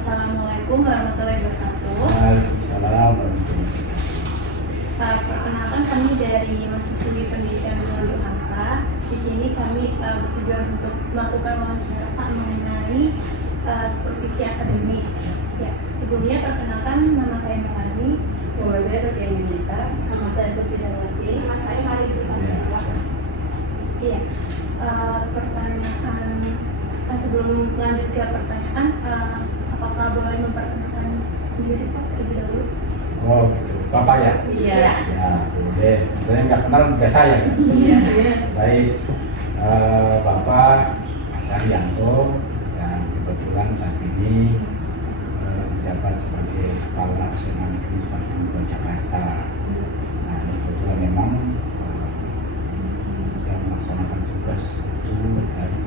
Assalamualaikum warahmatullahi wabarakatuh. Waalaikumsalam warahmatullahi wabarakatuh. Perkenalkan, kami dari mahasiswi pendidikan Menurut Angka. Di sini kami bertujuan untuk melakukan wawancara mengenai supervisi akademik. Ya, sebelumnya perkenalkan, nama saya Melani. Nama saya Rukia Yunita. Nama saya Susidawati. Nama saya Maria Susasila. Iya. Pertanyaan sebelum lanjut ke pertanyaan, apakah boleh memperkenalkan diri Pak terlebih dahulu? Oh, gitu. Bapak ya? Iya. Ya, boleh. Saya nggak kenal nggak saya kan? Iya. Baik, Bapak Cahyanto, dan kebetulan saat ini menjabat sebagai Kepala SMA Negeri 42 Jakarta. Nah, ini kebetulan memang yang melaksanakan tugas itu dari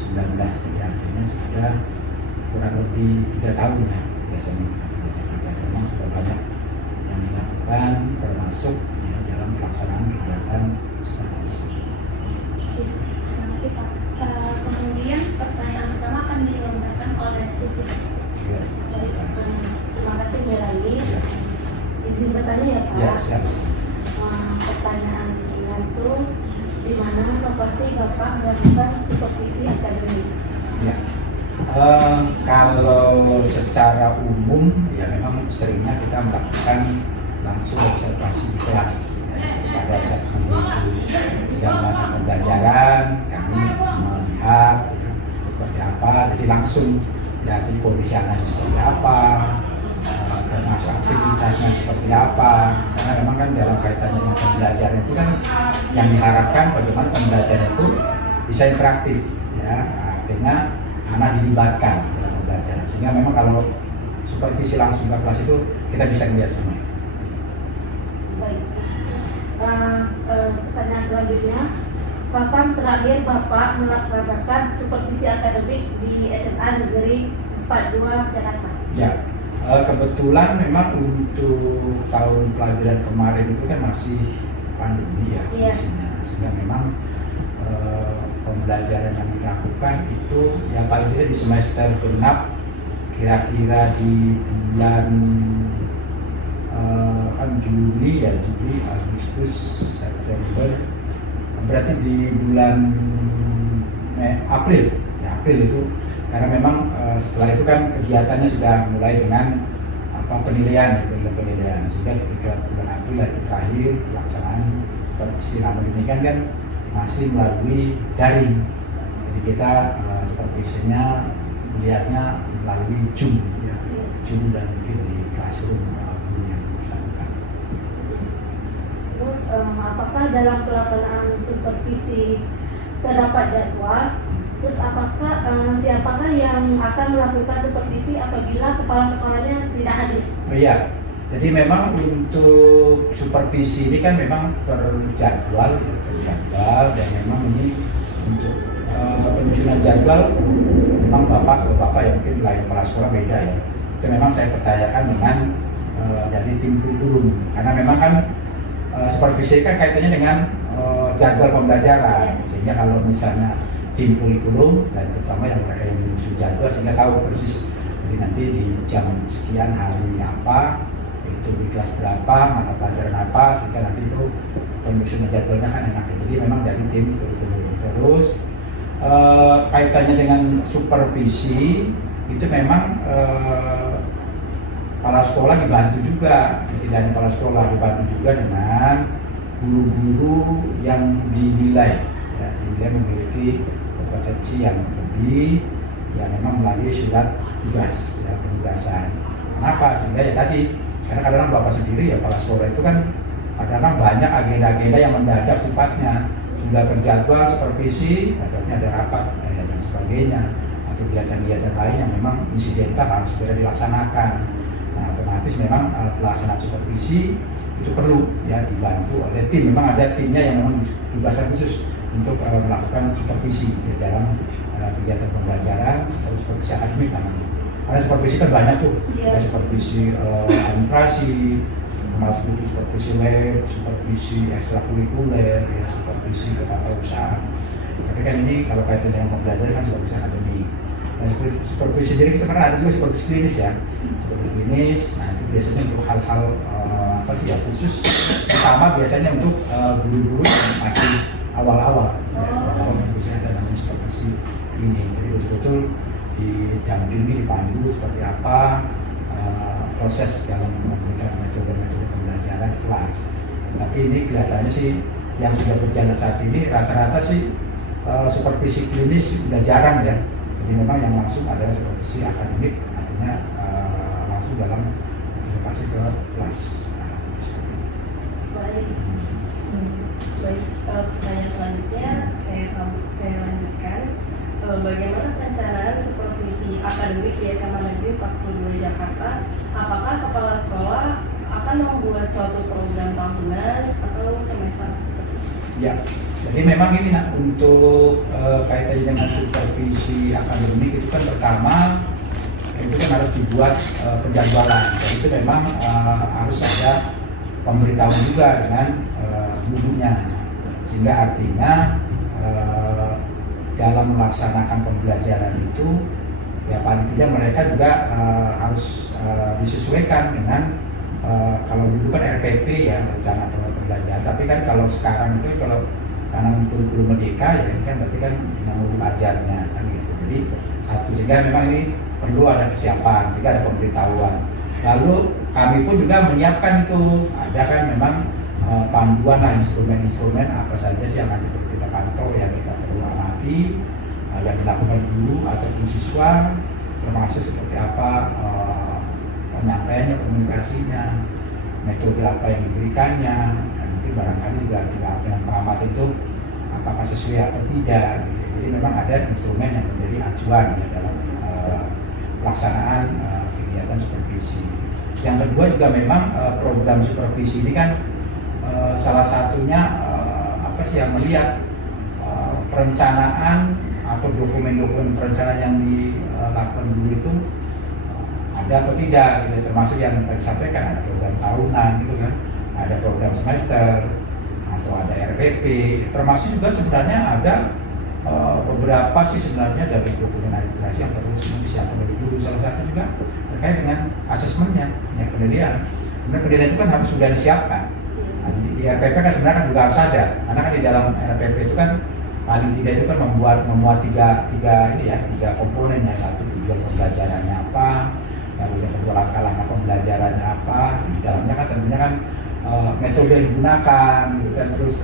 2019, jadi artinya sudah kurang lebih 3 tahun ya di SMA Negeri Jakarta. Memang sudah banyak yang dilakukan, termasuk ya, dalam pelaksanaan kegiatan supervisi. Terima kasih Pak. Kemudian pertanyaan pertama akan dilontarkan oleh Susi. Ya, Terima kasih Melani. ya, Izin bertanya ya Pak. ya, siap. Pertanyaannya itu di mana lokasi Bapak melakukan supervisi akademik? Ya. Kalau secara umum ya memang seringnya kita melakukan langsung observasi di kelas ya, pada saat dalam masa pembelajaran kami melihat ya, seperti apa, jadi langsung dari kondisi anak seperti apa, termasuk aktivitasnya seperti apa, karena memang kan dalam kaitannya dengan pembelajaran itu kan yang diharapkan bagaimana pembelajaran itu bisa interaktif ya, artinya anak dilibatkan dalam pembelajaran, sehingga memang kalau supervisi langsung ke kelas itu kita bisa melihat semua. Baik. Pertanyaan selanjutnya, kapan terakhir Bapak melaksanakan supervisi akademik di SMA Negeri 42 Jakarta? Ya, kebetulan memang untuk tahun pelajaran kemarin itu kan masih pandemi ya, Iya. sehingga memang pembelajaran yang dilakukan itu yang paling tidak di semester genap kira-kira di bulan kan Juli ya, Juli, Agustus, September, berarti di bulan April ya, April itu, karena memang setelah itu kan kegiatannya sudah mulai dengan penilaian, sehingga ketika bulan April itu terakhir pelaksanaan supervisi. Namun demikian kan masih melalui daring, jadi kita supervisinya melihatnya melalui Zoom ya, Zoom dan mungkin di classroom guru yang bersangkutan. Terus apakah dalam pelaksanaan supervisi terdapat jadwal? Terus apakah siapakah yang akan melakukan supervisi apabila kepala sekolahnya tidak hadir? Oh iya, jadi memang untuk supervisi ini kan memang terjadwal dan memang ini untuk penyusunan jadwal memang bapak ya mungkin lain kepala sekolah beda ya. Itu memang saya percayakan dengan dari tim kurikulum, karena memang kan supervisi kan kaitannya dengan jadwal pembelajaran, sehingga kalau misalnya tim kurikulum dan terutama yang mereka yang menyusun jadwal sehingga tahu persis, jadi nanti di jam sekian hari apa, itu di kelas berapa, mata pelajaran apa, sehingga nanti itu penyusunan jadwalnya kan enak. Jadi memang dari tim kurikulum. Terus kaitannya dengan supervisi itu memang kepala sekolah dibantu juga, jadi dari kepala sekolah dibantu juga dengan guru-guru yang dinilai memiliki kompetensi yang lebih, ya memang melalui surat tugas ya, penugasan. Kenapa? Sehingga ya tadi, karena kadang-kadang bapak sendiri ya kepala sekolah itu kan kadang-kadang banyak agenda-agenda yang mendadak sifatnya, sudah terjadwal supervisi, kadang ada rapat dan sebagainya, atau kegiatan-kegiatan lain yang memang insidental harus segera dilaksanakan. Nah, otomatis memang pelaksanaan supervisi itu perlu ya dibantu oleh tim. Memang ada timnya yang memang tugasnya khusus untuk melakukan supervisi di dalam kegiatan pembelajaran atau supervisi akademik namanya. Karena supervisi kan banyak tuh, ada supervisi administrasi, termasuk itu supervisi lab, supervisi ekstrakurikuler, ya, supervisi ketatanegaraan. Tapi kan ini kalau kaitan dengan pembelajaran kan supervisi akademik. Nah, supervisi sendiri sebenarnya ada juga supervisi klinis ya, supervisi klinis. Nah itu biasanya untuk hal-hal apa sih ya khusus, pertama biasanya untuk guru-guru yang masih awal-awal, ya, awal-awal biasanya ada namanya supervisi klinis. Jadi betul-betul didampingi, dipandu seperti apa proses dalam memberikan metode-metode pembelajaran kelas. Tapi ini kelihatannya sih yang sudah berjalan saat ini rata-rata sih supervisi klinis sudah jarang ya. Jadi memang yang langsung adalah supervisi akademik, artinya langsung dalam observasi ke kelas. Baik. Baik, pertanyaan selanjutnya saya lanjutkan. Bagaimana perencanaan supervisi akademik di SMA Negeri 42 Jakarta? Apakah kepala sekolah akan membuat suatu program tahunan atau semester seperti itu? Ya, jadi memang ini nak untuk kaitannya dengan supervisi akademik itu kan pertama itu kan harus dibuat penjadwalan. Dan itu memang harus ada pemberitahuan juga dengan gurunya, sehingga artinya dalam melaksanakan pembelajaran itu ya paling tidak mereka juga harus disesuaikan dengan kalau dulu kan RPP ya, rencana pembelajaran, tapi kan kalau sekarang itu kalau karena kurikulum merdeka ya ini kan berarti kan dengan modul ajarnya kan gitu. Jadi satu, sehingga memang ini perlu ada kesiapan, sehingga ada pemberitahuan. Lalu kami pun juga menyiapkan itu, ada kan memang panduan lah, instrumen-instrumen apa saja sih yang nanti kita pantau, yang kita perlu amati, yang dilakukan guru ataupun siswa, termasuk seperti apa penyampaiannya, komunikasinya, metode apa yang diberikannya, dan mungkin barangkali juga apa yang pengamatan itu apakah sesuai atau tidak. Gitu. Jadi memang ada instrumen yang menjadi acuan ya, dalam pelaksanaan kegiatan supervisi. Yang kedua juga memang program supervisi ini kan salah satunya apa sih yang melihat perencanaan atau dokumen-dokumen perencanaan yang dilakukan dulu itu ada atau tidak, gitu. Termasuk yang tadi disampaikan ada program tahunan gitu kan, ada program semester atau ada RPP, termasuk juga sebenarnya ada beberapa sih sebenarnya dari dokumen administrasi yang perlu disiapkan oleh guru. Salah satu juga terkait dengan asesmennya, ya penilaian. Sebenarnya penilaian itu kan harus sudah disiapkan. Nah, di RPP kan sebenarnya juga harus ada, karena kan di dalam RPP itu kan paling tidak itu kan memuat tiga komponen ya. Satu, tujuan pembelajarannya apa, lalu yang kedua langkah-langkah pembelajarannya apa, di dalamnya kan tentunya kan metode yang digunakan gitu kan, terus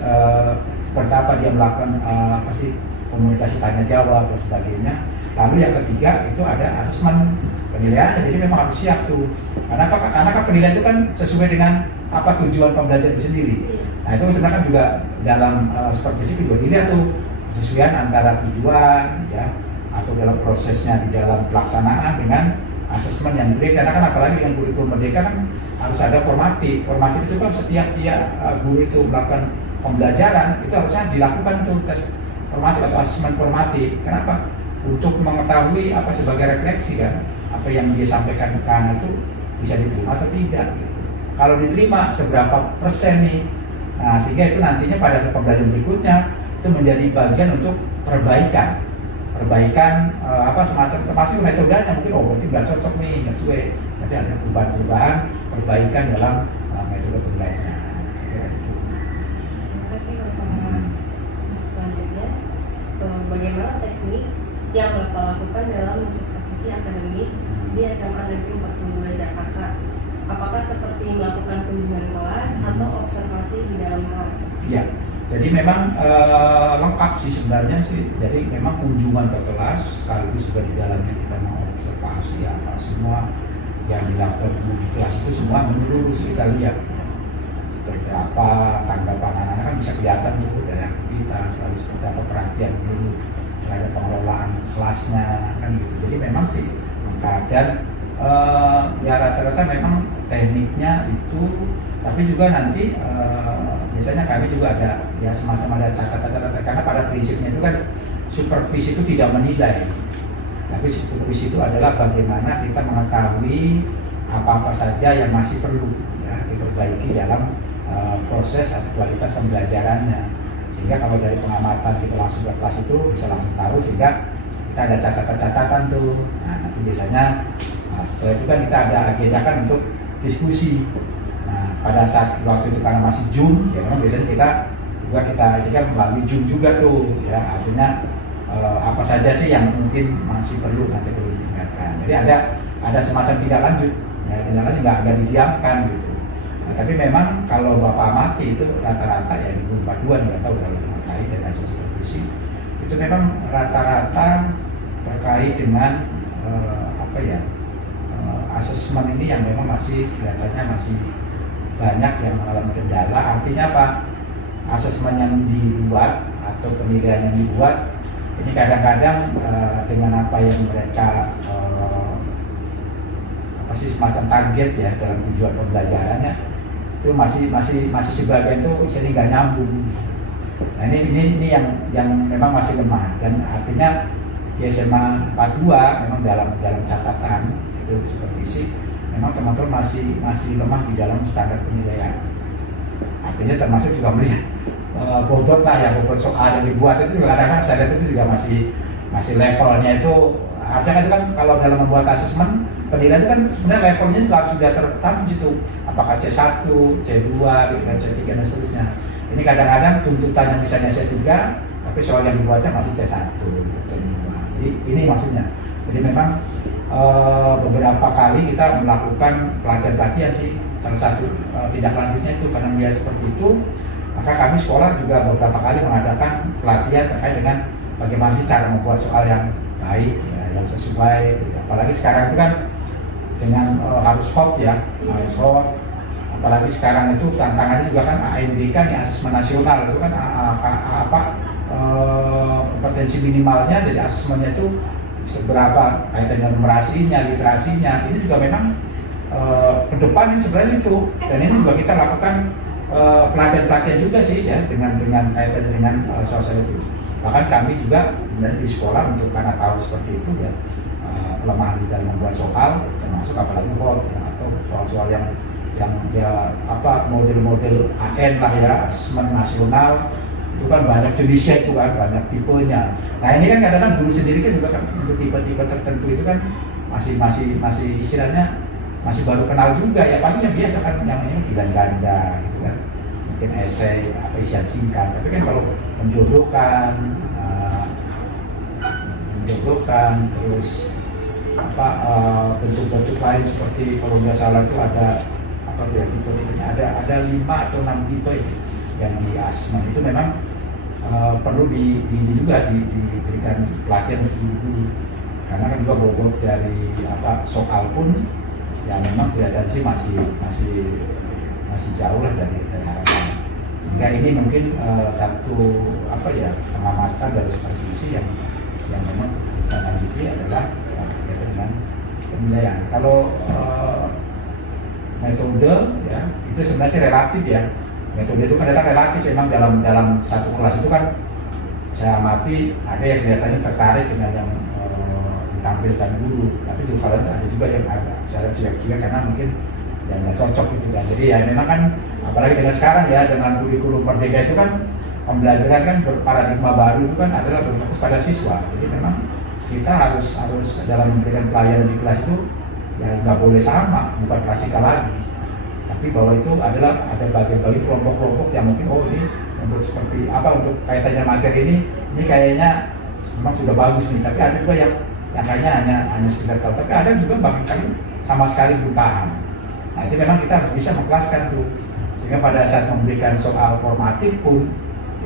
seperti apa dia melakukan apa sih komunikasi tanya jawab dan sebagainya. Lalu yang ketiga itu ada asesmen penilaian, jadi memang harus siap tuh. Karena kan penilaian itu kan sesuai dengan apa tujuan pembelajaran itu sendiri. Nah itu sebenarnya kan juga dalam supervisi juga dilihat tuh kesesuaian antara tujuan ya atau dalam prosesnya di dalam pelaksanaan dengan asesmen yang diberikan. Karena kan apalagi dengan kurikulum merdeka kan harus ada formatif. Formatif itu kan setiap guru itu melakukan pembelajaran itu harusnya dilakukan tuh tes formatif atau asesmen formatif. Kenapa? Untuk mengetahui apa sebagai refleksi kan, apa yang dia sampaikan ke anak itu bisa diterima atau tidak. Gitu. Kalau diterima seberapa persen nih, nah sehingga itu nantinya pada pembelajaran berikutnya itu menjadi bagian untuk perbaikan apa semacam termasuk metodenya mungkin berarti nggak cocok nih, nggak sesuai, nanti ada perubahan perbaikan dalam metode pembelajaran. Terima kasih Bapak. Selanjutnya, bagaimana teknik yang Bapak lakukan dalam supervisi akademik di SMA Negeri 42 Jakarta? Apakah seperti melakukan kunjungan kelas atau observasi di dalam kelas? Ya, jadi memang lengkap sih sebenarnya sih. Jadi memang kunjungan ke kelas sekaligus juga di dalamnya kita mengobservasi apa semua yang dilakukan di kelas itu semua menyeluruh kita lihat seperti apa tanggapan anak-anak kan bisa kelihatan tuh dari aktivitas, lalu seperti apa perhatian guru terhadap pengelolaan kelasnya kan gitu. Jadi memang sih lengkap dan ya rata-rata memang tekniknya itu, tapi juga nanti biasanya kami juga ada ya semacam ada catatan-catatan karena pada prinsipnya itu kan supervisi itu tidak menilai, tapi supervisi itu adalah bagaimana kita mengetahui apa-apa saja yang masih perlu ya diperbaiki dalam proses atau kualitas pembelajarannya, sehingga kalau dari pengamatan kita langsung ke kelas itu bisa langsung tahu, sehingga kita ada catatan-catatan tuh. Nah, nanti biasanya setelah itu kan kita ada agenda kan untuk diskusi. Nah, pada saat waktu itu karena masih June, ya memang biasanya kita melalui June juga tuh, ya artinya apa saja sih yang mungkin masih perlu nanti perlu ditingkatkan. Jadi ada semacam tindak lanjut, ya tindak lanjut nggak didiamkan gitu. Nah, tapi memang kalau Bapak amati itu rata-rata ya di 2042 nggak tahu kalau terkait dengan hasil supervisi itu memang rata-rata terkait dengan asesmen ini yang memang masih kelihatannya masih banyak yang mengalami kendala. Artinya apa? Asesmen yang dibuat atau penilaian yang dibuat ini kadang-kadang dengan apa yang mereka semacam target ya dalam tujuan pembelajarannya itu masih sebagian itu misalnya nggak nyambung. Nah ini yang memang masih lemah, dan artinya di SMA 42 memang dalam catatan itu supervisi memang teman-teman masih lemah di dalam standar penilaian. Artinya termasuk juga melihat bobot lah ya, bobot soal yang dibuat itu juga kadang-kadang saya lihat itu juga masih levelnya itu harusnya kan kalau dalam membuat asesmen penilaian itu kan sebenarnya levelnya juga harus sudah tercapai situ, apakah C1, C2, C3 dan seterusnya. Ini kadang-kadang tuntutannya misalnya C3 tapi soal yang dibuatnya masih C1, C2. Jadi ini maksudnya. Jadi memang beberapa kali kita melakukan pelatihan sih. Salah satu tindak lanjutnya itu karena melihat seperti itu, maka kami sekolah juga beberapa kali mengadakan pelatihan terkait dengan bagaimana cara membuat soal yang baik, ya, yang sesuai. Apalagi sekarang itu kan dengan harus hot ya, harus hot. Apalagi sekarang itu tantangannya juga kan AMDK nih, asesmen nasional itu kan kompetensi minimalnya dari asesmennya itu seberapa kaitan dengan numerasinya, literasinya. Ini juga memang ke depan ini sebenarnya itu, dan ini juga kita lakukan pelatihan juga sih ya dengan kaitan dengan soal itu. Bahkan kami juga di sekolah untuk karena tahu seperti itu ya kelemahan di dalam membuat soal, termasuk apalagi ya, atau soal-soal yang ya model-model AN lah ya, asesmen nasional itu kan banyak jenisnya, itu kan banyak tipenya. Nah ini kan kadang-kadang guru sendiri kan juga kan untuk tipe-tipe tertentu itu kan masih istilahnya masih baru kenal juga ya, paling yang biasa kan yang ini bilang ganda gitu kan, mungkin esai apa isian singkat. Tapi kan kalau menjodohkan terus bentuk-bentuk lain seperti kalau nggak salah itu ada tipe-tipenya ada 5 atau 6 tipe yang di asesmen itu memang perlu diberikan pelatihan untuk guru, karena kan juga bobot dari soal pun ya memang kelihatan sih masih jauh lah dari harapan. Sehingga ini mungkin satu pengamatan dari supervisi yang memang kita lanjuti adalah berkaitan dengan penilaian. Kalau metode ya itu sebenarnya sih relatif ya. Metode itu kan relatif, memang dalam satu kelas itu kan saya amati ada yang kelihatannya tertarik dengan yang ditampilkan guru, tapi juga kalian ada juga yang saya cuek-cuek karena mungkin yang nggak cocok gitu kan. Jadi ya memang kan apalagi dengan sekarang ya dengan kurikulum merdeka itu kan pembelajaran kan berparadigma baru itu kan adalah berfokus pada siswa. Jadi memang kita harus dalam memberikan pelayanan di kelas itu ya nggak boleh sama, bukan klasikal lagi, tapi bahwa itu adalah ada bagi-bagi kelompok-kelompok yang mungkin ini untuk seperti untuk kaitannya materi ini kayaknya memang sudah bagus nih, tapi ada juga yang kayaknya hanya sekedar tahu, tapi ada juga bahkan sama sekali belum paham. Nah itu memang kita harus bisa mengkelaskan tuh, sehingga pada saat memberikan soal formatif pun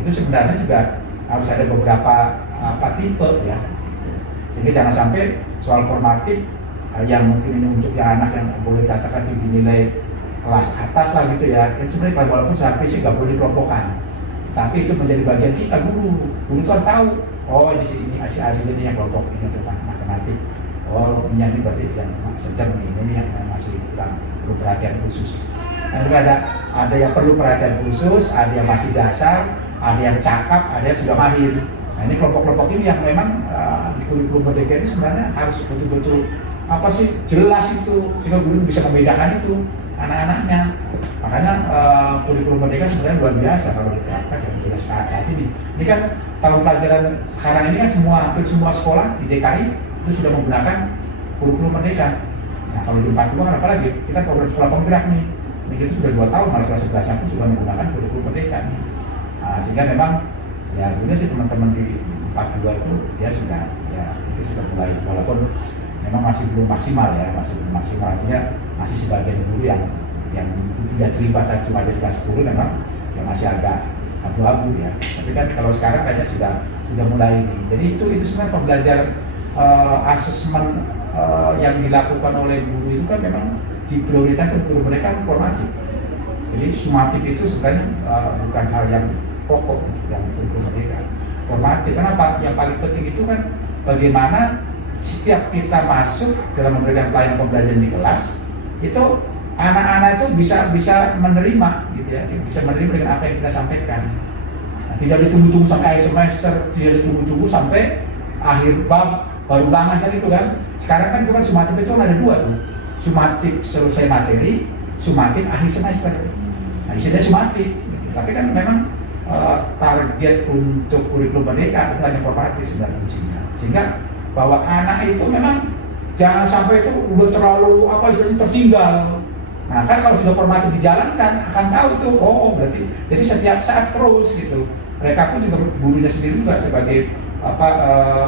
itu sebenarnya juga harus ada beberapa tipe ya, sehingga jangan sampai soal formatif yang mungkin ini untuk yang anak yang boleh katakan sih dinilai kelas atas lah gitu ya, itu sebenarnya walaupun seharusnya sih nggak boleh dikelompokkan, tapi itu menjadi bagian kita guru itu harus tahu, ini hasil ini yang kelompok ini untuk matematik, ini berarti yang sedang ini yang masih perlu perhatian khusus. Nah juga ada yang perlu perhatian khusus, ada yang masih dasar, ada yang cakap, ada yang sudah mahir. Nah ini kelompok-kelompok ini yang memang di kurikulum merdeka ini sebenarnya harus betul-betul apa sih jelas itu, sehingga guru bisa membedakan itu anak-anaknya. Makanya kurikulum merdeka sebenarnya luar biasa kalau diterapkan dan jelas saat ini. Ini kan tahun pelajaran sekarang ini kan hampir semua sekolah di DKI itu sudah menggunakan kurikulum merdeka. Nah kalau di 42 kan apalagi kita program sekolah penggerak nih. Ini kita sudah 2 tahun, malah kelas 11 pun sudah menggunakan kurikulum merdeka nih. Nah, sehingga memang ya guna sih teman-teman di 42 itu dia sudah ya itu sudah mulai, walaupun memang masih belum maksimal ya, artinya masih sebagian guru yang tidak terlibat saat cuma jadi kelas 10 memang ya masih agak abu-abu ya. Tapi kan kalau sekarang kayaknya sudah mulai ini. Jadi itu sebenarnya pembelajar asesmen yang dilakukan oleh guru itu kan memang diprioritaskan guru mereka formatif. Jadi sumatif itu sebenarnya bukan hal yang pokok yang guru mereka. Formatif, kenapa? Yang paling penting itu kan bagaimana setiap kita masuk dalam memberikan pelayanan pembelajaran di kelas itu anak-anak itu bisa menerima gitu ya, bisa menerima dengan apa yang kita sampaikan. Nah, tidak ditunggu-tunggu sampai akhir semester, tidak ditunggu-tunggu sampai akhir bab baru banget kan itu kan. Sekarang kan itu kan sumatif itu kan ada 2 tuh, sumatif selesai materi, sumatif akhir semester. Nah disini sumatif, gitu. Tapi kan memang target untuk kurikulum merdeka itu hanya formatif sebenarnya kuncinya. Sehingga bahwa anak itu memang jangan sampai itu udah terlalu istilahnya tertinggal. Nah kan kalau sudah formatif dijalankan akan tahu itu, oh berarti jadi setiap saat terus gitu. Mereka pun juga gurunya sendiri juga sebagai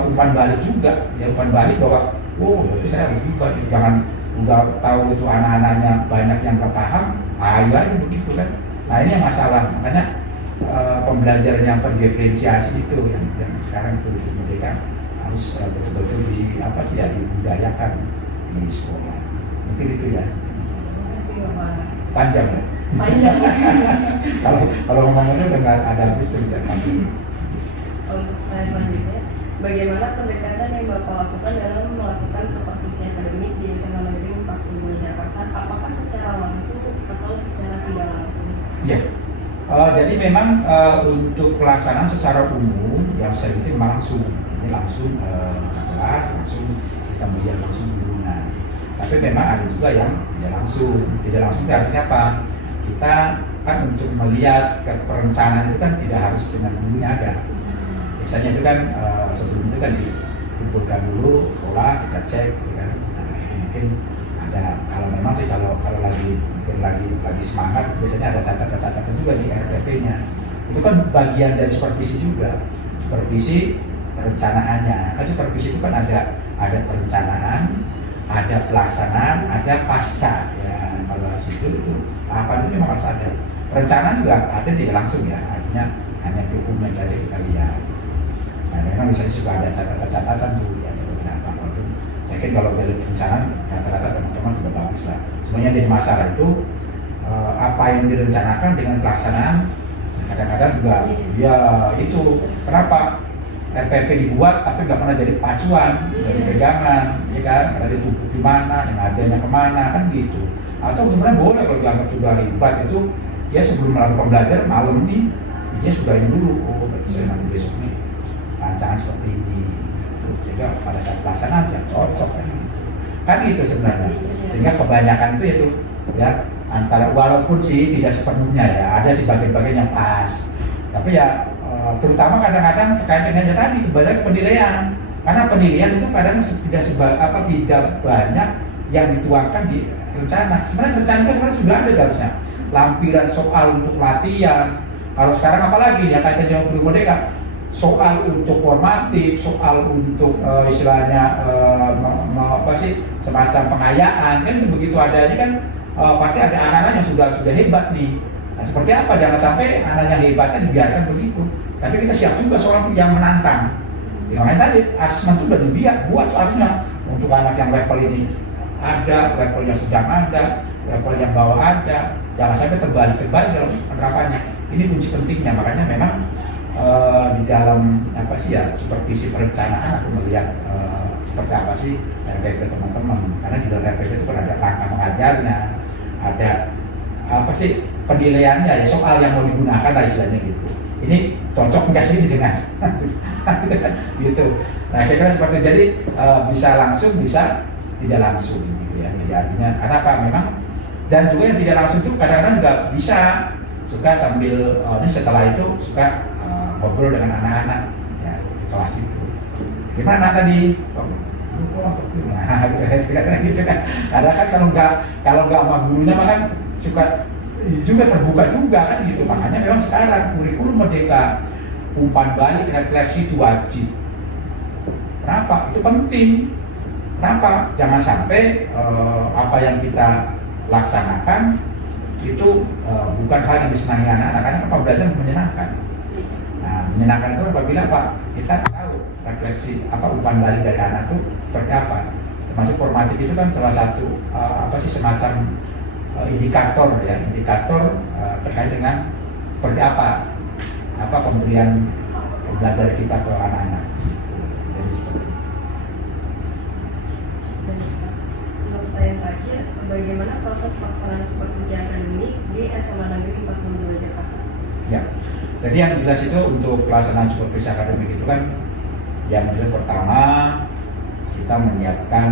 umpan balik juga, ya umpan balik bahwa berarti saya harus juga, jangan udah tahu itu anak-anaknya banyak yang nggak paham, ayo aja begitu kan. Nah ini yang masalah, makanya pembelajaran yang terdiferensiasi itu yang sekarang itu mereka harus betul-betul dibudayakan di sekolah. Mungkin itu ya. Panjang ya. Panjang. kalau ngomongnya udah nggak ada habis cerita. Untuk selanjutnya, bagaimana pendekatan yang Bapak lakukan dalam melakukan supervisi akademik di SMA Negeri 42 Jakarta? Apakah secara langsung atau secara tidak langsung? Ya. Jadi memang untuk pelaksanaan secara umum yang saya itu langsung kelas, langsung kita melihat langsung hubungan. Tapi memang ada juga yang tidak langsung itu artinya apa? Kita kan untuk melihat ke perencanaan itu kan tidak harus dengan gurunya ada. Biasanya itu kan sebelum itu kan dikumpulkan dulu sekolah, kita cek gitu kan. Nah, mungkin ada, kalau memang sih kalau lagi semangat biasanya ada catatan juga di RPP-nya. Itu kan bagian dari supervisi juga, supervisi perencanaannya. Kan supervisi itu kan ada perencanaan, ada pelaksanaan, ada pasca ya. Kalau situ itu tahapan itu memang harus ada. Perencanaan juga ada tidak langsung ya, artinya hanya dokumen saja kita lihat. Nah memang misalnya juga ada catatan tuh ya, ada beberapa. Saya kira kalau dari perencanaan rata-rata teman-teman sudah bagus lah. Semuanya jadi masalah itu apa yang direncanakan dengan pelaksanaan kadang-kadang juga ya itu kenapa RPP dibuat tapi nggak pernah jadi pacuan dari pegangan ya kan, karena ditumpuk di mana, yang ajarnya kemana kan gitu. Atau sebenarnya boleh kalau dianggap sudah ribet itu ya sebelum melakukan pembelajaran malam ini dia sudah ini dulu, oh berarti saya nanti besok nih rancangan seperti ini, sehingga pada saat pelaksanaan ya cocok kan itu sebenarnya. Sehingga kebanyakan itu ya antara, walaupun sih tidak sepenuhnya ya, ada sih bagian-bagian yang pas, tapi ya terutama kadang-kadang terkait dengan tadi kepada penilaian, karena penilaian itu kadang tidak banyak yang dituangkan di rencana. Sebenarnya rencana itu sebenarnya sudah ada harusnya lampiran soal untuk latihan. Kalau sekarang apalagi ya kaitan dengan kurikulum merdeka, soal untuk formatif, soal untuk istilahnya semacam pengayaan kan itu begitu adanya kan pasti ada anak-anak yang sudah hebat nih. Nah, seperti apa? Jangan sampai anak yang hebatnya dibiarkan begitu. Tapi kita siap juga soal yang menantang. Makanya tadi asesmen itu sudah buat harusnya untuk anak yang level ini ada, level yang sedang ada, level yang bawah ada. Jangan sampai terbalik dalam penerapannya. Ini kunci pentingnya. Makanya memang di dalam supervisi perencanaan aku melihat seperti apa sih RPP teman-teman. Karena di dalam RPP itu kan ada langkah mengajarnya, ada penilaiannya ya, soal yang mau digunakan lah istilahnya gitu. Ini cocok nggak sih dengan gitu. Nah kira-kira seperti itu. Jadi bisa langsung, bisa tidak langsung gitu ya. Jadi artinya karena apa? Memang dan juga yang tidak langsung itu kadang-kadang juga bisa suka sambil ini setelah itu suka ngobrol dengan anak-anak ya di kelas itu. Gimana tadi? Nah, gitu kan. Ada kan kalau nggak sama gurunya mah kan suka juga terbuka juga kan gitu. Makanya memang sekarang kurikulum merdeka umpan balik refleksi itu wajib. Kenapa? Itu penting. Kenapa? Jangan sampai apa yang kita laksanakan itu bukan hal yang disenangi anak-anak, karena pembelajaran menyenangkan. Nah, menyenangkan itu apabila Pak kita tahu refleksi umpan balik dari anak itu seperti apa. Termasuk formatif itu kan salah satu semacam indikator ya, indikator terkait dengan seperti apa pemberian pembelajaran kita ke anak-anak. Jadi seperti itu. Untuk pertanyaan terakhir, bagaimana proses pelaksanaan supervisi akademik di SMA Negeri 42 Jakarta? Ya, jadi yang jelas itu untuk pelaksanaan supervisi akademik itu kan yang jelas pertama kita menyiapkan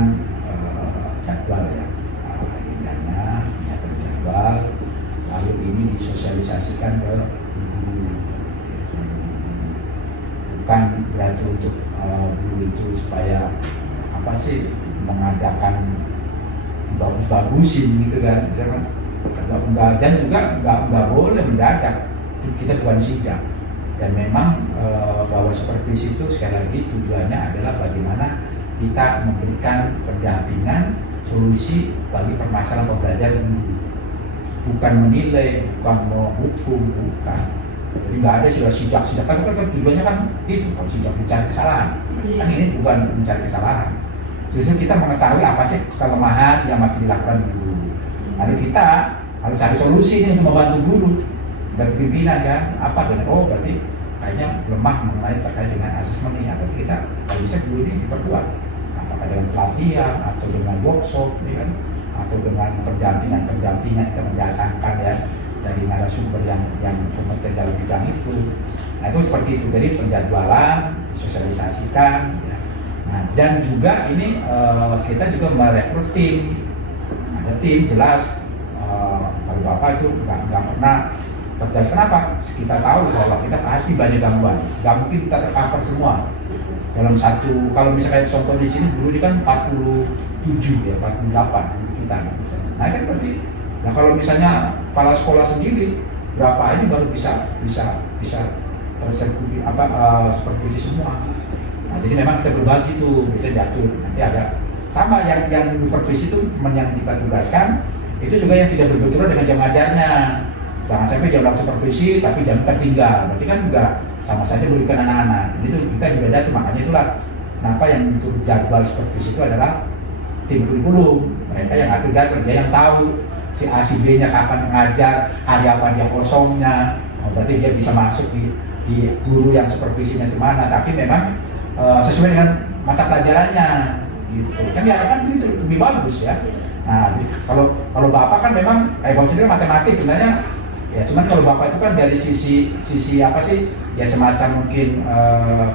jadwal ya, agendanya, menyiapkan jadwal, lalu ini disosialisasikan ke guru. Bukan berarti untuk guru itu supaya mengadakan bagus-bagusin gitu kan, dan juga nggak boleh mendadak. Kita bukan sidang, dan memang bahwa supervisi itu sekali lagi tujuannya adalah bagaimana kita memberikan pendampingan solusi bagi permasalahan pembelajaran guru, bukan menilai, bukan menghukum, bukan. Jadi nggak ada sidak kan tujuannya kan itu, kalau sidak mencari kesalahan, kan ini bukan mencari kesalahan. Justru kita mengetahui apa sih kelemahan yang masih dilakukan guru. Lalu kita harus cari solusi ini untuk membantu guru dan pimpinan kan, berarti kayaknya lemah mengenai terkait dengan asesmen ini. Berarti kita kalau bisa guru ini diperkuat, apakah dengan pelatihan atau dengan workshop, ya kan? Atau dengan pendampingan kita mendatangkan ya dari narasumber yang kompeten dalam bidang itu. Nah itu seperti itu. Jadi penjadwalan, sosialisasikan. Ya. Nah, dan juga ini kita juga merekrut tim. Ada tim jelas. Kalau Bapak itu nggak pernah terjadi. Kenapa? Kita tahu bahwa kita pasti banyak gangguan. Nggak mungkin kita tercover semua. Dalam satu, kalau misalnya contoh di sini dulu ini kan 47 ya, 48 kita. Nah kan berarti, nah kalau misalnya kepala sekolah sendiri berapa ini baru bisa terserkuti supervisi semua. Nah, jadi memang kita berbagi tuh, bisa diatur. Nanti ada sama yang supervisi itu teman yang kita tugaskan itu juga yang tidak berbenturan dengan jam ngajarnya. Jangan sampai dia melakukan supervisi tapi jam tertinggal. Berarti kan juga sama saja merugikan anak-anak. Jadi itu kita juga ada tuh, makanya itulah kenapa yang untuk jadwal supervisi itu adalah tim kurikulum. Mereka yang atur jadwal, dia yang tahu si A si B-nya kapan mengajar, hari apa dia kosongnya. Berarti dia bisa masuk di guru yang supervisinya kemana. Tapi memang sesuai dengan mata pelajarannya gitu. Kan diharapkan itu lebih bagus ya. Nah, kalau Bapak kan memang Bapak sendiri matematik sebenarnya ya, cuman kalau Bapak itu kan dari sisi ya semacam mungkin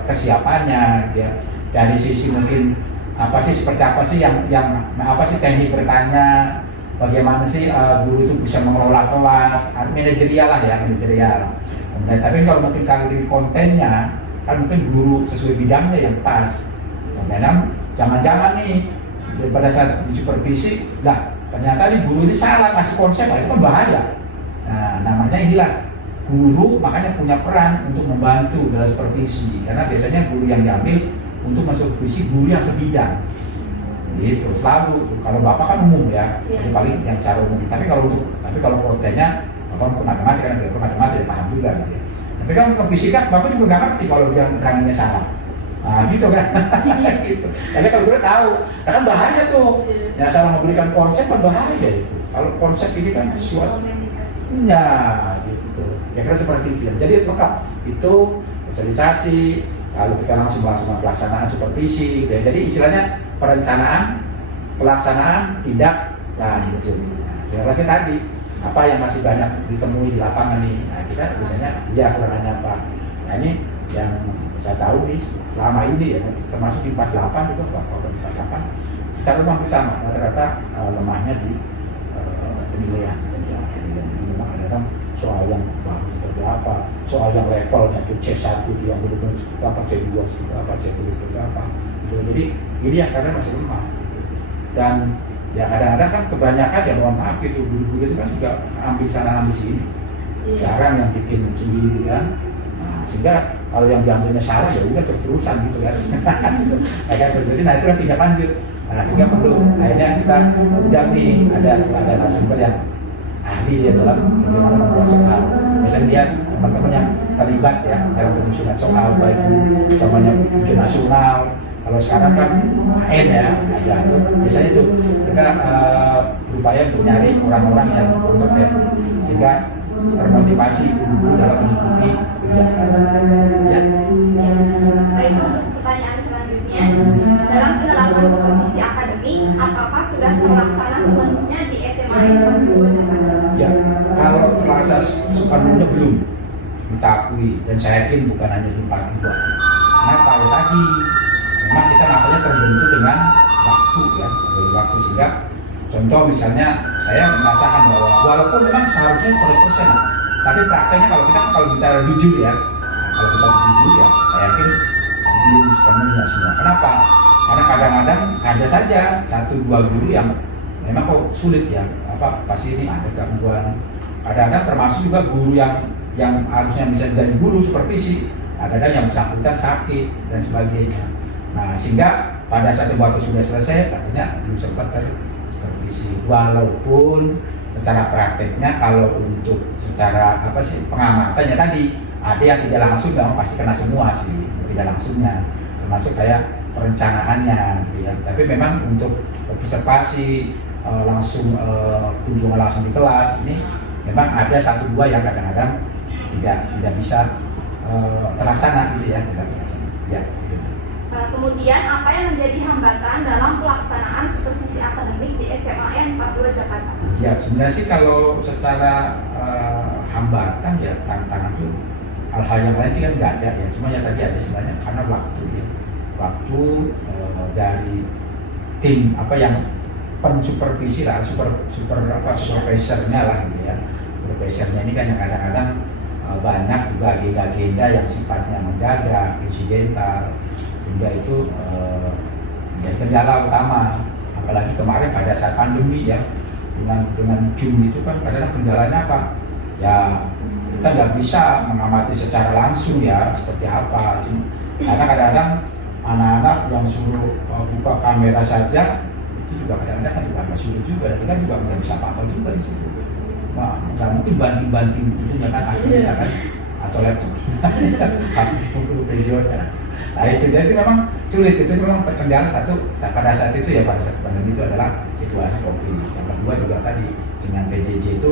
kesiapannya ya, dari sisi mungkin seperti apa sih yang teknik bertanya, bagaimana sih guru itu bisa mengelola kelas, manajerial lah ya, manajerial. Kemudian tapi kalau mungkin di kontennya kan mungkin guru sesuai bidangnya yang pas. Kemudian jangan-jangan nih pada saat disupervisi, ternyata nih guru ini salah ngasih konsep, itu kan bahaya. Nah, namanya inilah guru makanya punya peran untuk membantu dalam supervisi, karena biasanya guru yang diambil untuk mensupervisi guru yang sebidang. Gitu, selalu. Kalau Bapak kan umum ya, jadi paling yang secara umum. Tapi kalau kontennya, Bapak matematik kan, matematik paham juga gitu ya. Tapi kan ke fisika, Bapak juga nggak ngerti kalau dia menerangnya salah. Nah gitu kan, gitu. Karena kalau gue tahu, kan bahaya tuh. Yang salah memberikan konsep kan bahaya itu. Kalau konsep ini kan sesuatu, ya gitu. Ya kira seperti itu. Jadi lengkap itu sosialisasi, lalu kita langsung melaksanakan pelaksanaan supervisi. Ya. Jadi istilahnya perencanaan, pelaksanaan, tindak, gitu. Generasi tadi. Apa yang masih banyak ditemui di lapangan nih? Nah kita biasanya kekurangannya apa? Nah ini yang saya tahu nih selama ini ya, termasuk di 48 juga Bapak 48 secara umum sama rata-rata lemahnya di penilaian. Ya, memang ada soal yang baru seperti apa, soal yang levelnya itu C1 yang benar-benar seperti apa, C2 seperti apa, C3 seperti apa. Jadi ini yang kadang masih lemah. Dan ya kadang-kadang kan kebanyakan ya mohon maaf gitu, guru-guru itu kan juga ambil sana ambil sini, jarang yang bikin sendiri kan. Nah, sehingga kalau yang diambilnya salah ya udah terus-terusan gitu kan. Akan terjadi, nah itu kan tidak lanjut. Nah sehingga perlu akhirnya kita undang nih ada narasumber yang ahli ya dalam bagaimana membuat soal. Misalnya dia teman-teman yang terlibat ya dalam penyusunan soal, baik utamanya ujian nasional. Kalau sekarang kan AN ya, ada itu biasanya itu mereka berupaya untuk nyari orang-orang yang kompeten sehingga termotivasi guru dalam mengikuti kegiatan. Ya. Baik, untuk pertanyaan selanjutnya, dalam penerapan supervisi akademik, apakah sudah terlaksana sepenuhnya di SMA N 42 Jakarta? Ya, kalau terlaksana sepenuhnya belum, kita akui, dan saya yakin bukan hanya di 42. Kenapa? Ya tadi, memang kita masalahnya terbentuk dengan waktu ya, dari waktu sehingga contoh misalnya saya merasakan bahwa walaupun memang seharusnya 100%, tapi prakteknya kalau bicara jujur ya, kalau kita jujur ya, saya yakin belum sepenuhnya semua. Kenapa? Karena kadang-kadang ada saja 1-2 guru yang memang kok sulit ya, pasti ini ada gangguan. Kadang-kadang termasuk juga guru yang harusnya bisa jadi guru supervisi, ada yang bersangkutan sakit dan sebagainya. Nah, sehingga pada saat waktu sudah selesai, katanya belum sempat supervisi. Walaupun secara prakteknya kalau untuk secara pengamatannya tadi ada yang tidak langsung memang pasti kena semua sih, tidak langsungnya, termasuk kayak perencanaannya, gitu ya. Tapi memang untuk observasi langsung kunjungan langsung di kelas ini memang ada 1-2 yang kadang-kadang tidak bisa terlaksana gitu ya, tidak terlaksana. Ya, gitu. Kemudian apa yang menjadi hambatan dalam pelaksanaan supervisi akademik di SMA N 42 Jakarta? Ya sebenarnya sih kalau secara hambatan ya tantangan itu hal-hal yang lain sih kan nggak ada ya, cuma ya tadi aja sebenarnya karena waktu ya, waktu dari tim yang pensupervisi lah, supervisornya lah gitu ya. Supervisornya ini kan yang kadang-kadang banyak juga agenda-agenda yang sifatnya mendadak, insidental, sehingga itu menjadi kendala utama. Apalagi kemarin pada saat pandemi ya, dengan Zoom itu kan kadang-kadang kendalanya apa? Ya kita nggak bisa mengamati secara langsung ya seperti apa. Karena kadang-kadang anak-anak yang suruh buka kamera saja itu juga kadang-kadang juga agak sulit juga, dan kita juga nggak bisa apa-apa juga di situ. Wah, nggak mungkin banting-banting itunya kan akhirnya kan, atau laptop video kan. Nah itu jadi memang sulit, itu memang terkendala pada saat itu ya, pada saat pandemi itu adalah situasi COVID. Yang kedua juga tadi dengan PJJ itu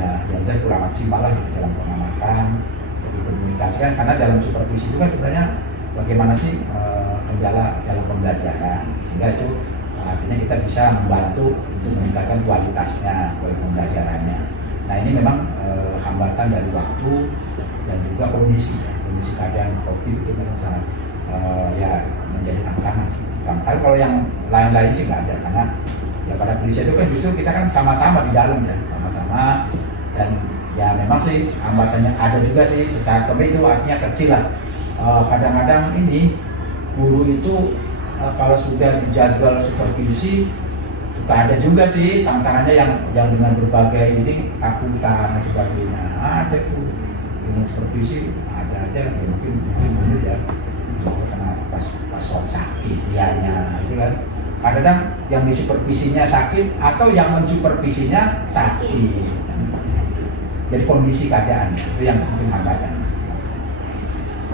ya udah kurang maksimal lah gitu dalam pengamatan, jadi komunikasikan, karena dalam supervisi itu kan sebenarnya bagaimana sih kendala dalam pembelajaran, sehingga itu akhirnya kita bisa membantu untuk meningkatkan kualitasnya pembelajarannya. Nah ini memang hambatan dari waktu dan juga kondisi keadaan COVID itu memang sangat ya menjadi tantangan sih. Tapi kalau yang lain-lain sih nggak ada, karena ya pada prinsipnya itu kan justru kita kan sama-sama di dalam ya, sama-sama, dan ya memang sih hambatannya ada juga sih secara itu artinya kecil lah. Kadang-kadang ini guru itu kalau sudah dijadwal supervisi suka ada juga sih tantangannya yang dengan berbagai ini takutan dan sebagainya. Ada tuh dengan supervisi ada aja ya, mungkin ya karena pas sakit dianya itu kan. Kadang-kadang yang disupervisinya sakit atau yang mensupervisinya sakit. Jadi kondisi keadaan itu yang mungkin hambatan.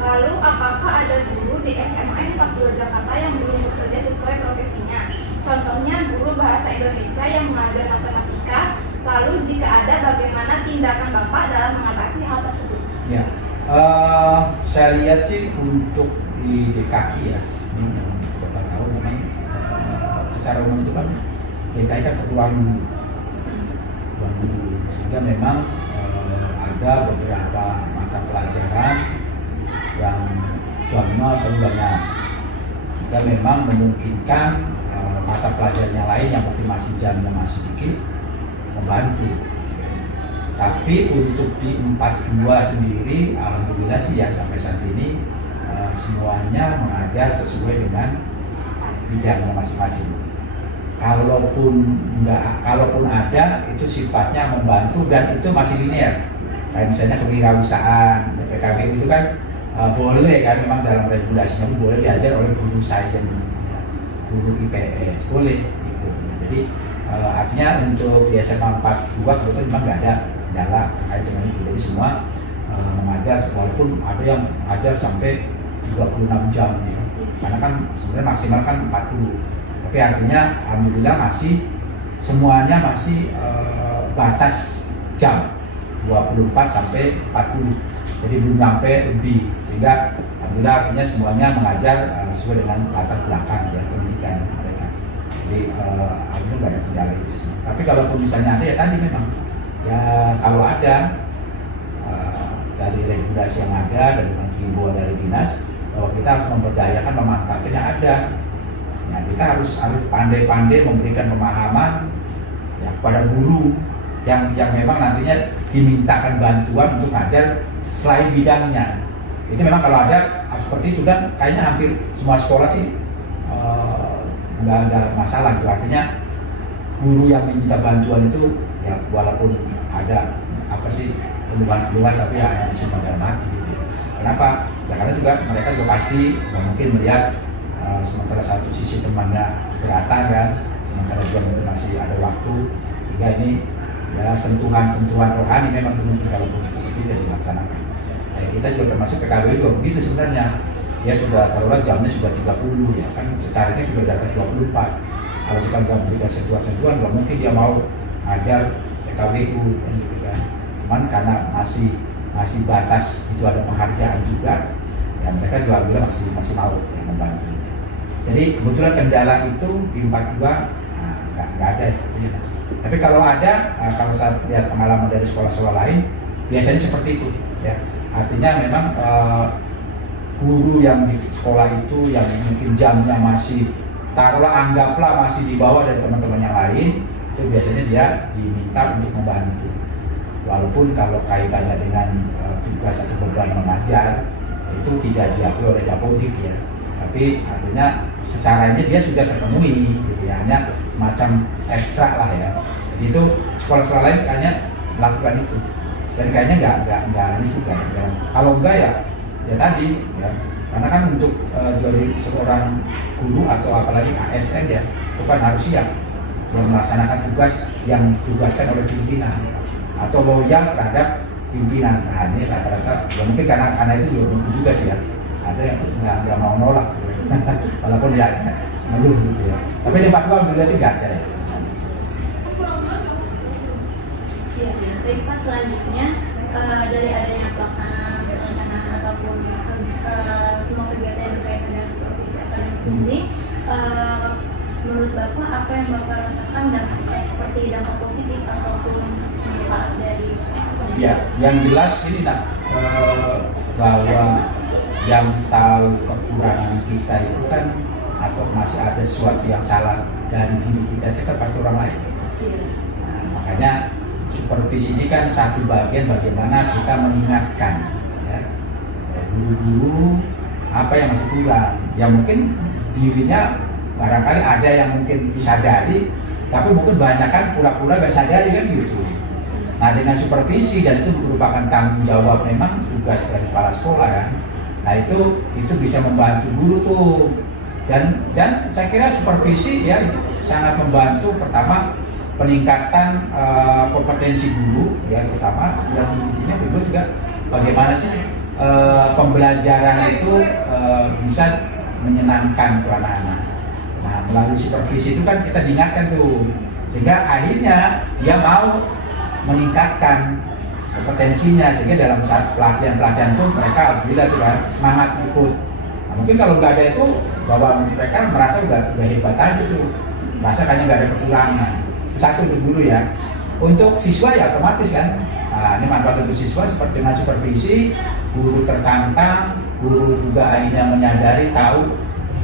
Lalu apakah ada guru di SMA N 42 Jakarta yang belum bekerja sesuai profesinya? Contohnya guru bahasa Indonesia yang mengajar matematika. Lalu jika ada, bagaimana tindakan Bapak dalam mengatasi hal tersebut? Ya, saya lihat sih untuk di DKI ya, ini yang Bapak tahu memang secara umum itu kan DKI kan ketuaan sehingga memang ada beberapa mata pelajaran yang jamnya terlalu banyak, sehingga memang memungkinkan mata pelajaran yang lain yang mungkin masih jamnya masih sedikit membantu. Tapi untuk di 42 sendiri, alhamdulillah sih ya sampai saat ini semuanya mengajar sesuai dengan bidangnya masing-masing. Kalaupun ada, itu sifatnya membantu dan itu masih linear. Kayak misalnya kewirausahaan, PKB itu kan boleh kan, memang dalam regulasinya boleh diajar oleh guru sains, guru IPS, boleh gitu. Jadi artinya untuk di SMA 42 itu memang nggak ada kendala terkait dengan itu. Jadi semua mengajar, walaupun ada yang mengajar sampai 36 jam ya. Karena kan sebenarnya maksimal kan 40. Tapi artinya alhamdulillah masih semuanya masih batas jam 24 sampai 40. Jadi belum sampai lebih, sehingga alhamdulillah artinya semuanya mengajar sesuai dengan latar belakang ya pendidikan mereka. Jadi alhamdulillah nggak ada kendala itu sih. Tapi kalaupun misalnya ada ya tadi memang ya kalau ada dari regulasi yang ada, dari himbauan dari dinas bahwa kita harus memberdayakan pemanfaatan yang ada. Nah, kita harus pandai-pandai memberikan pemahaman ya, kepada guru yang memang nantinya dimintakan bantuan untuk ngajar selain bidangnya. Itu memang kalau ada seperti itu, dan kayaknya hampir semua sekolah sih nggak ada masalah gitu. Artinya guru yang meminta bantuan itu ya walaupun ada keluhan-keluhan tapi ya hanya disumbangkan mati gitu. Kenapa? Ya karena juga mereka juga pasti mungkin melihat sementara satu sisi temannya keberatan kan, sementara juga mungkin masih ada waktu, sehingga ini ya sentuhan rohani memang mungkin kalau seperti itu dilaksanakan. Kita juga termasuk PKB juga begitu sebenarnya. Ya sudah taruhlah jamnya sudah 30 ya kan, secaranya sudah di atas 24. Kalau kita nggak berikan sentuhan-sentuhan, nggak mungkin dia mau ngajar PKWU kan gitu kan. Cuman karena masih batas itu ada penghargaan juga, ya mereka juga bilang masih mau ya, membantu. Jadi kebetulan kendala itu di 42 nggak ada sepertinya. Tapi kalau ada, kalau saya lihat pengalaman dari sekolah-sekolah lain, biasanya seperti itu ya. Artinya memang guru yang di sekolah itu yang mungkin jamnya masih anggaplah masih di bawah dari teman-teman yang lain, itu biasanya dia diminta untuk membantu. Walaupun kalau kaitannya dengan tugas atau beban mengajar itu tidak diakui oleh Dapodik ya. Tapi artinya secaranya dia sudah terpenuhi gitu ya, hanya semacam ekstra lah ya. Jadi itu sekolah-sekolah lain kayaknya melakukan itu. Dan kayaknya nggak ini sih kan. Kalau enggak ya tadi ya, karena kan untuk jadi seorang guru atau apalagi ASN ya, itu kan harus siap yang melaksanakan tugas yang ditugaskan oleh pimpinan atau loyal terhadap pimpinan. Nah ini rata-rata ya mungkin karena itu juga sih ya, ada yang nggak mau nolak walaupun ya ngeluh gitu ya. Tapi di 42 juga sih nggak ada ya. Baik Pak, selanjutnya dari adanya pelaksanaan perencanaan ataupun semua kegiatan yang berkaitan dengan supervisi akademik ini, menurut Bapak apa yang Bapak rasakan dampaknya seperti dampak positif ataupun manfaat dari ya, yang jelas ini bahwa yang tahu kekurangan kita itu kan atau masih ada sesuatu yang salah dari diri kita itu kan pasti orang lain. Nah, makanya supervisi ini kan satu bagian bagaimana kita mengingatkan ya, guru-guru apa yang masih kurang. Ya mungkin dirinya barangkali ada yang mungkin disadari, tapi mungkin banyak kan pura-pura gak sadari kan gitu. Nah dengan supervisi, dan itu merupakan tanggung jawab memang tugas dari kepala sekolah kan. Nah itu bisa membantu guru tuh, dan saya kira supervisi ya itu sangat membantu. Pertama peningkatan kompetensi guru ya, terutama yang intinya kedua juga bagaimana sih pembelajaran itu bisa menyenangkan untuk anak-anak. Nah melalui supervisi itu kan kita diingatkan tuh, sehingga akhirnya dia mau meningkatkan kompetensinya, sehingga dalam saat pelatihan pun mereka alhamdulillah tuh kan semangat ikut. Nah, mungkin kalau nggak ada itu, bahwa mereka merasa udah hebat aja tuh, merasa kayaknya nggak ada kekurangan. Satu untuk guru ya, untuk siswa ya otomatis kan. Nah, ini manfaat untuk siswa seperti dengan supervisi, guru tertantang, guru juga akhirnya menyadari tahu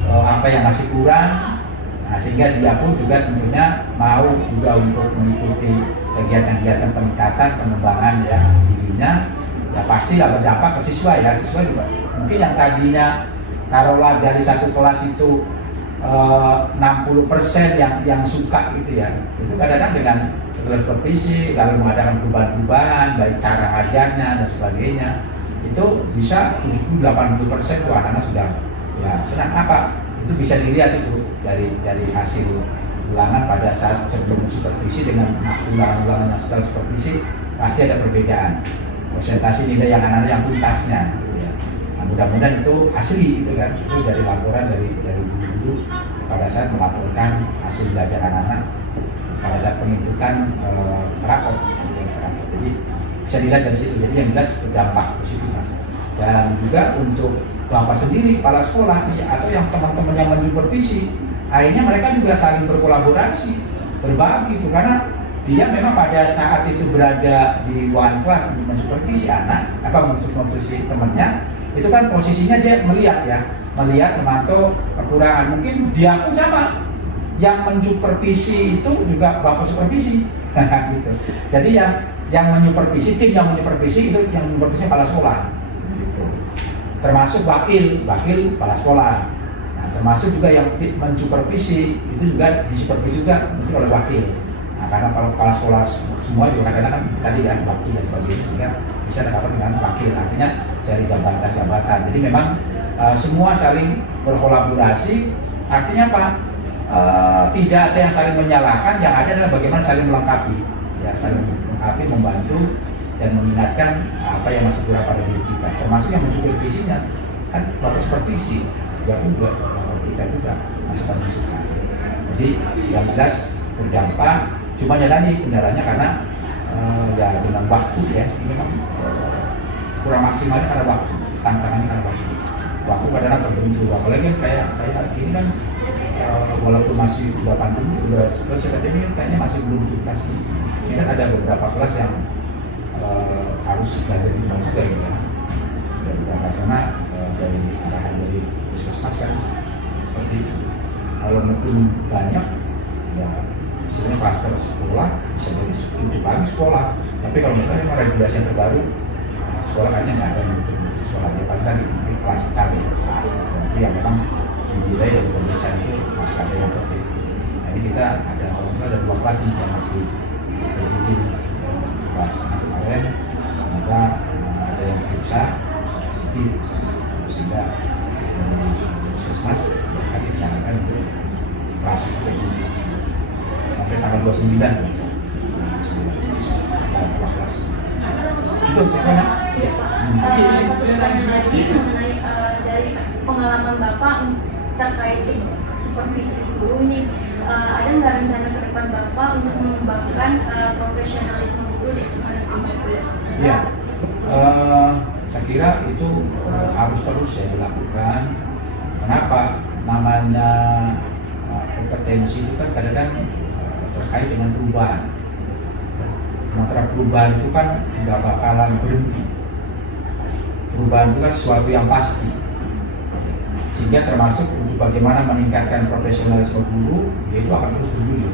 apa yang masih kurang. Nah, sehingga dia pun juga tentunya mau juga untuk mengikuti kegiatan-kegiatan peningkatan pengembangan ya dirinya, ya pastilah berdampak ke siswa ya. Siswa juga mungkin yang tadinya taruhlah dari satu kelas itu 60% yang suka gitu ya, itu kadang-kadang dengan setelah supervisi lalu mengadakan perubahan-perubahan baik cara ngajarnya dan sebagainya, itu bisa 70-80% tuh anak-anak sudah ya senang. Apa itu bisa dilihat itu dari hasil ulangan pada saat sebelum supervisi dengan ulangan-ulangan yang setelah supervisi, pasti ada perbedaan presentasi nilai yang anak-anak yang tuntasnya gitu ya. Nah, mudah-mudahan itu asli gitu kan, itu dari laporan dari guru pada saat melaporkan hasil belajar anak-anak pada saat penginputan rapor gitu ya. Jadi bisa dilihat dari situ, jadi yang jelas berdampak positif. Dan juga untuk Bapak sendiri, kepala sekolah atau yang teman-teman yang mensupervisi, akhirnya mereka juga saling berkolaborasi, berbagi itu, karena dia memang pada saat itu berada di ruangan kelas untuk mensupervisi anak, mensupervisi temannya, itu kan posisinya dia melihat, memantau kekurangan. Mungkin dia pun sama, yang mensupervisi itu juga Bapak supervisi, gitu. Jadi yang mensupervisi, tim yang mensupervisi itu yang mensupervisi kepala sekolah. Termasuk wakil kepala sekolah. Nah, termasuk juga yang mensupervisi itu juga disupervisi juga mungkin oleh wakil. Nah, karena kalau kepala sekolah semua juga kadang-kadang tadi kan wakil dan sebagainya, sehingga bisa dapat dengan wakil, artinya dari jabatan-jabatan. Jadi memang semua saling berkolaborasi. Artinya apa? Tidak ada yang saling menyalahkan, yang ada adalah bagaimana saling melengkapi, ya, saling melengkapi, membantu dan mengingatkan apa yang masih kurang pada diri kita, termasuk yang mensupervisinya kan waktu supervisi juga kita juga masukan. Jadi yang jelas berdampak, cuma ya tadi kendalanya karena ya dengan waktu ya, ini memang kurang maksimalnya karena waktu, tantangannya karena waktu kadang-kadang terbentur, apalagi kan kayak ini kan walaupun masih udah pandemi, udah selesai ini kayaknya masih belum tuntas nih. Ini kan ada beberapa kelas yang harus belajar di rumah juga gitu kan. Dari beberapa sana dari arahan dari puskesmas kan seperti itu. Kalau mungkin banyak ya misalnya klaster sekolah bisa dari 10 pagi sekolah, tapi kalau misalnya memang regulasi yang terbaru sekolah kayaknya nggak ada yang sekolah dia paling kan di kelas kali ya, kelas itu yang memang dinilai dari pemeriksaan itu masih ada yang COVID. Nah, ini kita ada kalau misalnya ada 2 kelas nih yang masih berizin kelas kemarin, maka ada yang periksa sedikit sehingga puskesmas tadi disarankan untuk kelas itu berizin sampai tanggal 29 biasa. Kelas cukup ya. Satu pertanyaan lagi mengenai dari pengalaman Bapak terkait supervisi guru ini, ada nggak rencana ke depan Bapak untuk mengembangkan profesionalisme guru di SMA Negeri 40? Ya, saya kira itu harus terus ya dilakukan. Kenapa? Namanya kompetensi itu kan kadang-kadang terkait dengan perubahan. Sementara perubahan itu kan nggak bakalan berhenti. Perubahan itu kan sesuatu yang pasti. Sehingga termasuk untuk bagaimana meningkatkan profesionalisme guru, yaitu akan terus bergulir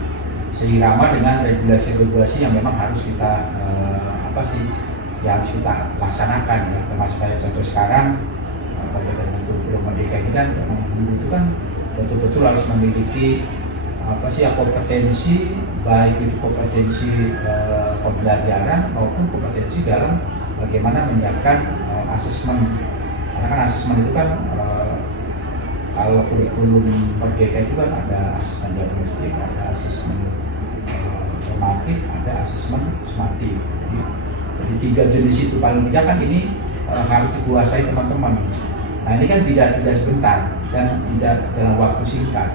seirama dengan regulasi-regulasi yang memang harus kita yang harus kita laksanakan ya. Termasuk kayak contoh sekarang terkait dengan kurikulum Merdeka ini kan memang guru itu kan betul-betul harus memiliki kompetensi, baik itu kompetensi pembelajaran maupun kompetensi dalam bagaimana menyiapkan asesmen. Karena kan asesmen itu kan kalau kurikulum Merdeka itu kan ada asesmen diagnostik, ada asesmen formatif, ada asesmen sumatif. Jadi 3 jenis itu paling tidak kan ini harus dikuasai teman-teman. Nah ini kan tidak sebentar dan tidak dalam waktu singkat,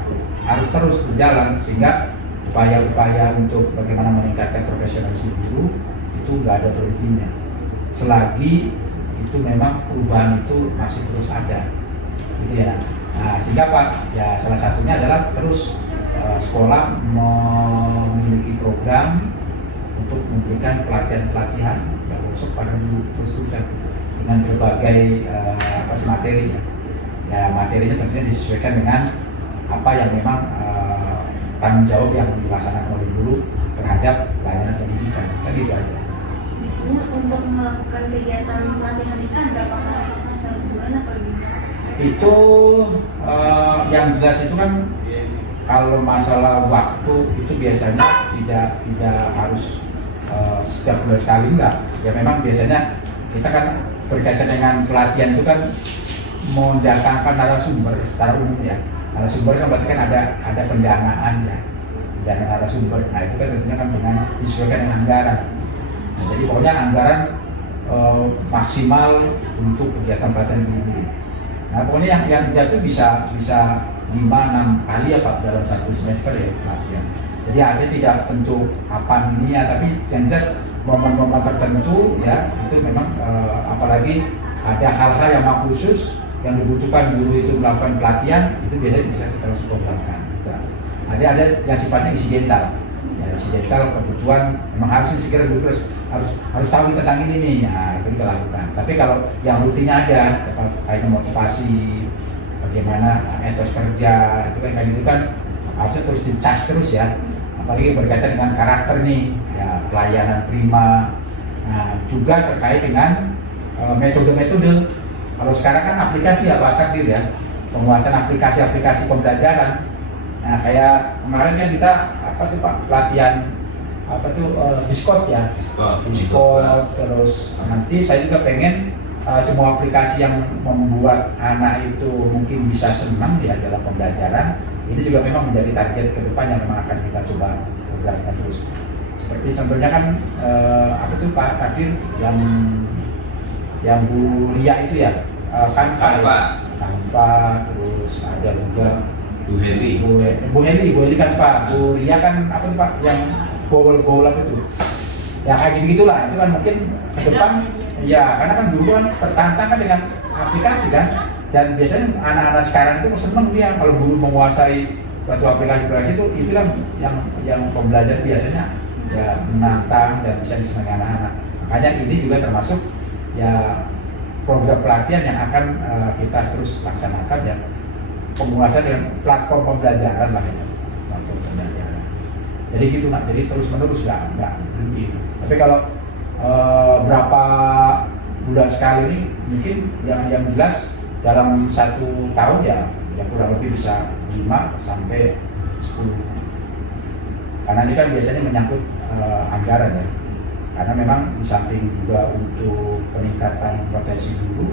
harus terus berjalan, sehingga upaya-upaya untuk bagaimana meningkatkan profesionalisme guru itu nggak ada berhentinya selagi itu memang perubahan itu masih terus ada, gitu ya. Nah sehingga Pak ya salah satunya adalah terus sekolah memiliki program untuk memberikan pelatihan-pelatihan yang workshop pada guru terus-terusan dengan berbagai materi. Ya materinya tentunya disesuaikan dengan apa yang memang tanggung jawab yang dilaksanakan oleh guru terhadap pelayanan pendidikan. Kan gitu aja. Biasanya untuk melakukan kegiatan pelatihan itu berapa kali sebulan atau gimana? Itu yang jelas itu kan kalau masalah waktu itu biasanya tidak harus setiap bulan sekali, enggak. Ya memang biasanya kita kan berkaitan dengan pelatihan itu kan mendatangkan narasumber secara umum ya. Narasumber kan berarti kan ada pendanaan ya, dana narasumber. Nah itu kan tentunya kan dengan disesuaikan dengan anggaran. Nah, jadi pokoknya anggaran maksimal untuk kegiatan pelatihan ini. Nah pokoknya yang jelas itu bisa 5-6 kali ya Pak dalam satu semester ya pelatihan. Jadi ada tidak tentu apa ininya, tapi yang jelas momen-momen tertentu ya itu memang apalagi ada hal-hal yang khusus yang dibutuhkan guru itu melakukan pelatihan, itu biasanya bisa kita langsung programkan. Ada yang sifatnya insidental, ya insidental kebutuhan memang harus segera guru harus tahu tentang ini nih, ya itu kita lakukan. Tapi kalau yang rutinnya ada kaitan motivasi, bagaimana etos kerja, itu kan gitu kan harusnya terus dicas terus ya. Apalagi berkaitan dengan karakter nih, ya pelayanan prima. Nah juga terkait dengan metode-metode. Kalau sekarang kan aplikasi ya Pak Takdir ya, penguasaan aplikasi-aplikasi pembelajaran. Nah kayak kemarin kan kita pelatihan Discord ya, Discord. Terus nanti saya juga pengen semua aplikasi yang membuat anak itu mungkin bisa senang ya dalam pembelajaran. Ini juga memang menjadi target ke depan yang memang akan kita coba programkan terus. Seperti contohnya kan Pak Takdir yang Bu Ria itu ya, Canva, terus ada juga Bu Heli kan Pak, Bu Ria kan Pak yang bowl apa itu? Ya kayak gitulah, itu kan mungkin ke depan ya karena kan dulu kan tertantang kan dengan aplikasi kan, dan biasanya anak-anak sekarang itu seneng dia kalau guru menguasai suatu aplikasi itu kan yang pembelajar biasanya ya menantang dan bisa disenangi anak-anak. Makanya ini juga termasuk ya program pelatihan yang akan kita terus laksanakan ya, penguasaan dengan platform pembelajaran lah ya, platform pembelajaran. Jadi gitu nak, jadi terus menerus nggak berhenti. Tapi kalau berapa bulan sekali ini mungkin yang jelas dalam 1 tahun ya kurang lebih bisa 5 sampai 10. Karena ini kan biasanya menyangkut anggaran ya. Karena memang di samping juga untuk peningkatan potensi guru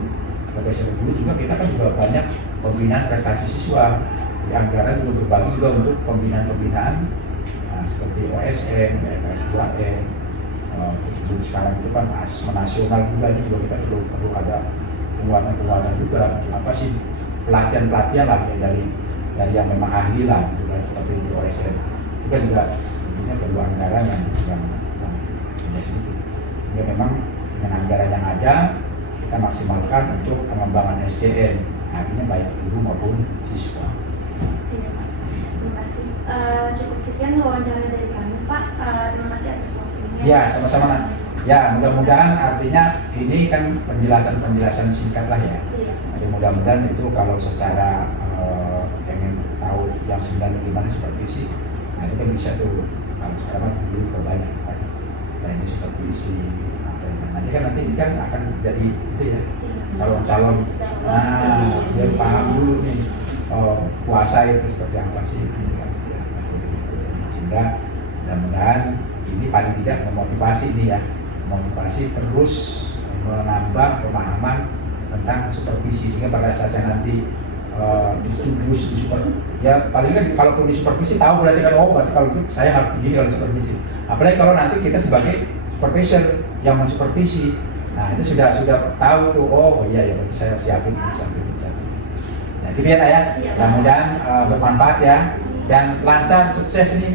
juga kita kan juga banyak pembinaan prestasi siswa. Di anggaran juga berbagi juga untuk pembinaan seperti OSN, PS2N, terus sekarang itu kan asesmen nasional juga, ini juga kita perlu ada penguatan juga. Apa sih pelatihan lah ya, dari yang memang ahli lah, juga seperti di OSN. Itu kan juga tentunya perlu anggaran yang sedikit. Ya memang dengan anggaran yang ada kita maksimalkan untuk pengembangan SDM, artinya baik guru maupun siswa. Iya Pak, terima kasih. Cukup sekian wawancara dari kami Pak. Terima kasih atas waktunya. Ya sama-sama. Ya mudah-mudahan artinya ini kan penjelasan singkat lah ya. Iya. Jadi mudah-mudahan itu kalau secara pengen tahu yang sebenarnya gimana supervisi, nah itu kan bisa tuh. Kalau sekarang dulu perbanyak kan. Nah ini supervisi nanti ini kan akan jadi itu ya calon-calon. Nah dia paham dulu nih puasa itu seperti apa sih, sehingga mudah-mudahan ini paling tidak memotivasi terus menambah pemahaman tentang supervisi, sehingga pada saat nanti di supervisi ya paling kan kalaupun di supervisi tahu berarti kan berarti kalau itu saya harus begini kalau supervisi. Apalagi kalau nanti kita sebagai supervisor yang mensupervisi, nah itu sudah tahu tuh iya ya berarti saya siapin. Nah gitu ya. Mudah-mudahan bermanfaat ya dan lancar, sukses ini.